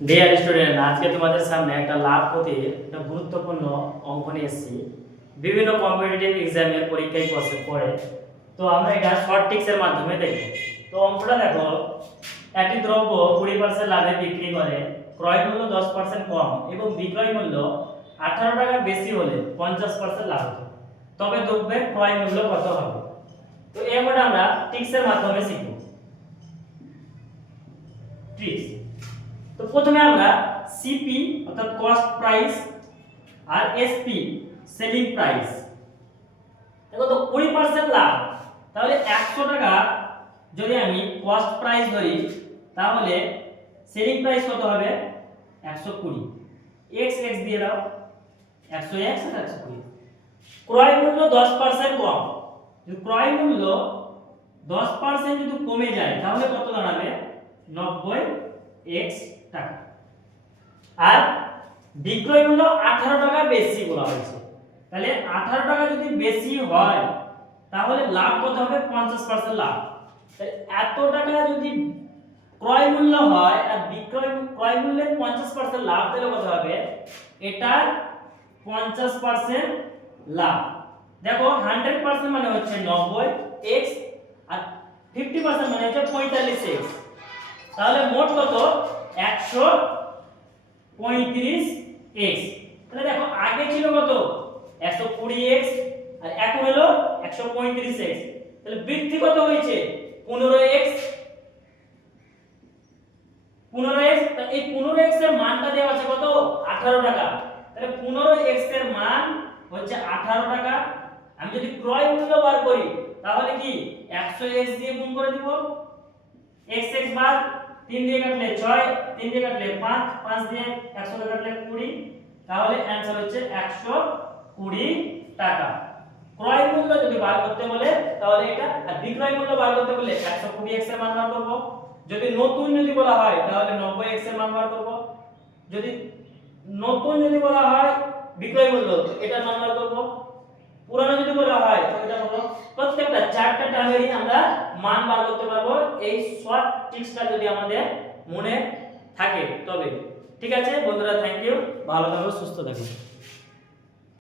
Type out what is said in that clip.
Dear student, আজকে তোমাদের সামনে একটা লাভ ক্ষতির একটা গুরুত্বপূর্ণ অঙ্ক নিয়ে এসেছি। বিভিন্ন কম্পিটিটিভ এক্সামের পরীক্ষায় পড়ে, তো আমরা এটা শর্ট ট্রিক্সের মাধ্যমে দেখব। তো অঙ্কটা দেখো, একটি দ্রব্য 20% লাভে বিক্রি করে, ক্রয় মূল্য 10% কম এবং বিক্রয় মূল্য 18 টাকা বেশি হলে 50% লাভ হবে। তবে দ্রব্যের ক্রয় মূল্য কত হবে? তো এই অঙ্কটা আমরা ট্রিক্সের মাধ্যমে শিখব। ট্রিক্স, তো প্রথমে আমরা সিপি অর্থাৎ কস্ট প্রাইস আর এসপি সেলিং প্রাইস, দেখো তো 20% লাভ, তাহলে 100 টাকা যদি আমি কস্ট প্রাইস ধরি তাহলে সেলিং প্রাইস কত হবে? 120। এক্স এক্স দিয়ে দাও, 100x আর 120। ক্রয় মূল্য 10% কম, যদি ক্রয় মূল্য 10% যদি কমে যায় তাহলে কত দাঁড়াবে? 90x টাকা। আর বিক্রয় মূল্য 18 টাকা বেশি বলা হয়েছে, তাহলে 18 টাকা যদি বেশি হয় তাহলে লাভ কত হবে? 50% লাভ। তাহলে এত টাকা যদি ক্রয় মূল্য হয় আর ক্রয় মূল্যের 50% লাভ, তাহলে কত হবে? এটার 50% লাভ। দেখো 100% মানে হচ্ছে 90x আর 50% মানে হচ্ছে 45x, তাহলে মোট কত? 135x। তাহলে দেখো আগে ছিল কত? 120x আর এখন হলো 135x, তাহলে বৃদ্ধি কত হয়েছে? 15x। 15x, এই 15x এর মানটা দেওয়া আছে কত? 18 টাকা। তাহলে 15x এর মান হচ্ছে 18 টাকা। আমি যদি ক্রয় মূল্য বার করি তাহলে কি 100x দিয়ে গুণ করে দিব, x x বাদ 3 দিয়ে কাটলে 6, 3 দিয়ে কাটলে 5, 5 দিয়ে 100 দিয়ে কাটলে 20, তাহলে অ্যানসার হচ্ছে 120 টাকা। ক্রয় মূল্য যদি বার করতে বলে তাহলে এটা, আর বিক্রয় মূল্য বার করতে বলে 120x এর মান বার করব। যদি নতুন যদি বলা হয় তাহলে 90x এর মান বার করব। যদি নতুন যদি বলা হয় বিক্রয় মূল্য, এটা মান বার করব। পুরানো যদি বলা হয় তো এটা করব। প্রত্যেকটা চারটা টার্মেরই আমরা মান বার করতে পারবো, এই শর্ট ট্রিক্সটা যদি আমাদের মনে থাকে তবে। ঠিক আছে বন্ধুরা, থ্যাংক ইউ, ভালো থাকো, সুস্থ থাকো।